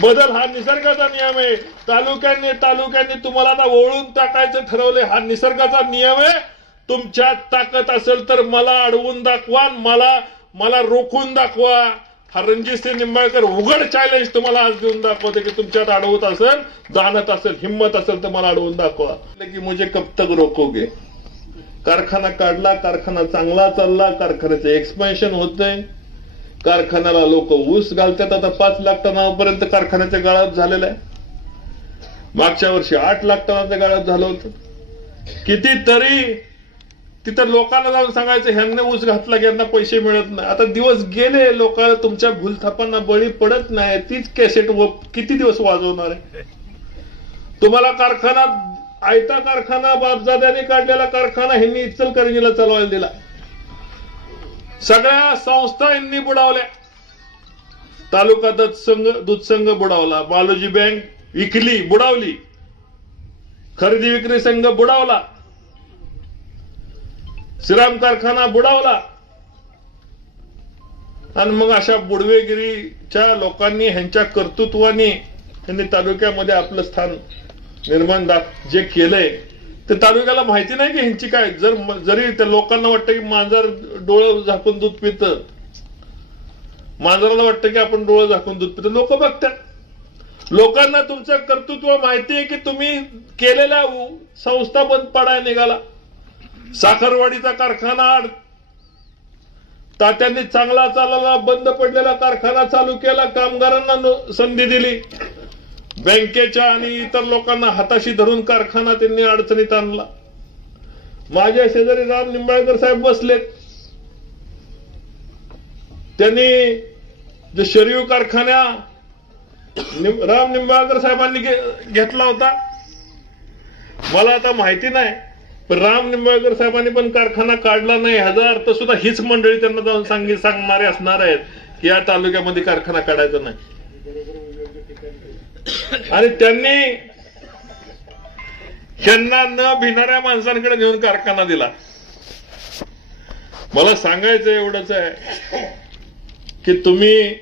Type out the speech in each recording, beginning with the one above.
बदल हा निसर्गाचा नियम आहे। तालुक्यांनी तुम्हाला आता ओळून टाकायचं ठरवलंय, हा निसर्गाचा नियम आहे। तुमच्यात ताकद असेल तर मला अडवून दाखवा, मला रोखून दाखवा। हा रणजितसिंह निंबाळकर उघड चॅलेंज तुम्हाला आज देऊन दाखवते की तुमच्यात अडवत असेल, जाणत असेल, हिम्मत असेल तर मला अडवून दाखवा। की मुझे कब तक रोकोगे। कारखाना काढला, कारखाना चांगला चालला, कारखान्याचे एक्सपेन्शन होतंय, कारखान्याला लोक ऊस घालतात। आता 5 लाख टनापर्यंत कारखान्याचं गाळप झालेलं आहे। मागच्या वर्षी 8 लाख टनाचं गाळप झालं होतं। कितीतरी तिथं लोकांना जाऊन सांगायचं ह्यांना ऊस घातला की यांना पैसे मिळत नाही। आता दिवस गेले, लोकांना तुमच्या भूलथापांना बळी पडत नाही। तीच कॅसेट किती दिवस वाजवणार आहे। तुम्हाला कारखाना, आयता कारखाना, बापजाद्याने काढलेला कारखाना ह्यांनी इचलकरंजीला चालवायला दिला। सगळ्या संस्था यांनी बुडावल्या। तालुका दूध संघ बुडावला, बालोजी बँक विकली, बुडावली, खरेदी विक्री संघ बुडावला, श्रीराम कारखाना बुडावला। आणि मग अशा बुडवेगिरीच्या लोकांनी ह्यांच्या कर्तृत्वाने त्यांनी तालुक्यामध्ये आपलं स्थान निर्माण जे केलंय ते तालुक्याला माहिती नाही की ह्यांची काय। जरी त्या लोकांना वाटतं की मांजर डोळं झाकून दूध पितं, मांजराला वाटतं की आपण डोळं झाकून दूध पितं, लोक बघतात। लोकांना तुमचं कर्तृत्व माहिती आहे की तुम्ही केलेल्या संस्था बंद पाडायला निघाला। साखरवाडीचा कारखाना तात्यांनी चांगला चालला, बंद पडलेला कारखाना चालू केला, कामगारांना संधी दिली। बँकेच्या आणि इतर लोकांना हाताशी धरून कारखाना त्यांनी अडचणीत आणला। माझ्या शेजारी राम निंबाळकर साहेब बसलेत, त्यांनी जे शरीव कारखाना राम निंबाळकर साहेबांनी घेतला होता, मला आता माहिती नाही, पण राम निंबाळकर साहेबांनी पण कारखाना काढला नाही। ह्याचा अर्थ सुद्धा हीच मंडळी त्यांना जाऊन सांगणारे असणार आहेत की या तालुक्यामध्ये कारखाना काढायचा नाही। आणि त्यांनी ह्यांना न भिणाऱ्या माणसांकडे नेऊन कारखाना दिला। मला सांगायचं एवढंच आहे की तुम्ही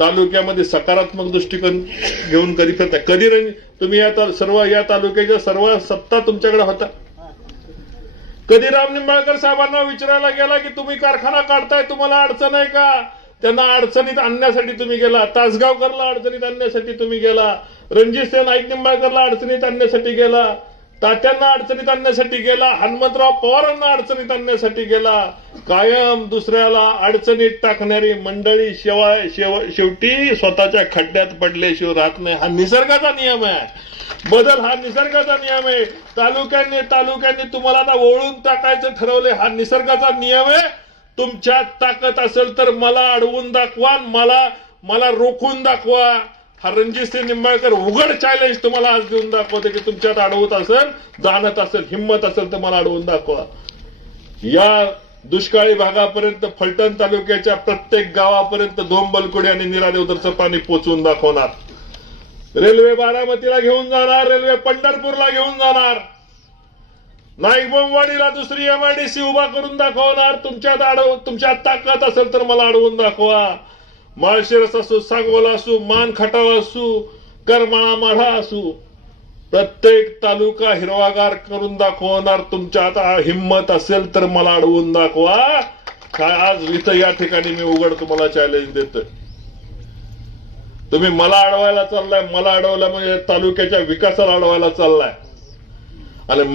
तालुक्यामध्ये सकारात्मक दृष्टिकोन घेऊन कधी फिरता, कधी तुम्ही या तालुक्याच्या सर्व सत्ता तुमच्याकडे होता। कधी राम निंबाळकर साहेबांना विचारायला गेला की तुम्ही कारखाना काढताय, तुम्हाला अडचण आहे का? त्यांना अडचणीत आणण्यासाठी तुम्ही गेला। तासगावकरला अडचणीत आणण्यासाठी तुम्ही गेला, रणजितसिंह नाईक निंबाळकरला अडचणीत आणण्यासाठी गेला, तात्यांना अडचणीत आणण्यासाठी गेला, हनुमंतराव पवारांना अडचणीत आणण्यासाठी गेला। कायम दुसऱ्याला अडचणीत टाकणारी मंडळी शेवटी स्वतःच्या खड्ड्यात पडल्याशिवाय राहत नाही। हा निसर्गाचा नियम आहे। बदल हा निसर्गाचा नियम आहे। तालुक्यांनी तुम्हाला आता ओळून टाकायचं ठरवलंय, हा निसर्गाचा नियम आहे। तुमच्यात ताकद असेल तर मला अडवून दाखवा, मला रोखून दाखवा। हा रणजितसिंह निंबाळकर उघड चॅलेंज तुम्हाला आज देऊन दाखवते की तुमच्यात अडवत असेल, जाणत असेल, हिम्मत असेल तर मला अडवून दाखवा। या दुष्काळी भागापर्यंत, फलटण तालुक्याच्या प्रत्येक गावापर्यंत धोंबलकुडी आणि निरादेवतरचं पाणी पोचवून दाखवणार। रेल्वे बारामतीला घेऊन जाणार, रेल्वे पंढरपूरला घेऊन जाणार, नाईकबोमवाडीला दुसरी MIDC उभा करून दाखवणार। तुमच्यात ताकद असेल तर मला अडवून दाखवा। माळशिरस असू, सांगोला असू, मान खटाव असू, करमाळा माढा असू, प्रत्येक तालुका हिरवागार करून दाखवणार। तुमच्यात हिम्मत असेल तर मला अडवून दाखवा। आज इथं या ठिकाणी मी उघड तुम्हाला चॅलेंज देतोय। तुम्ही मला अडवायला चाललाय, मला अडवलं म्हणजे तालुक्याच्या विकासाला अडवायला चाललाय। आणि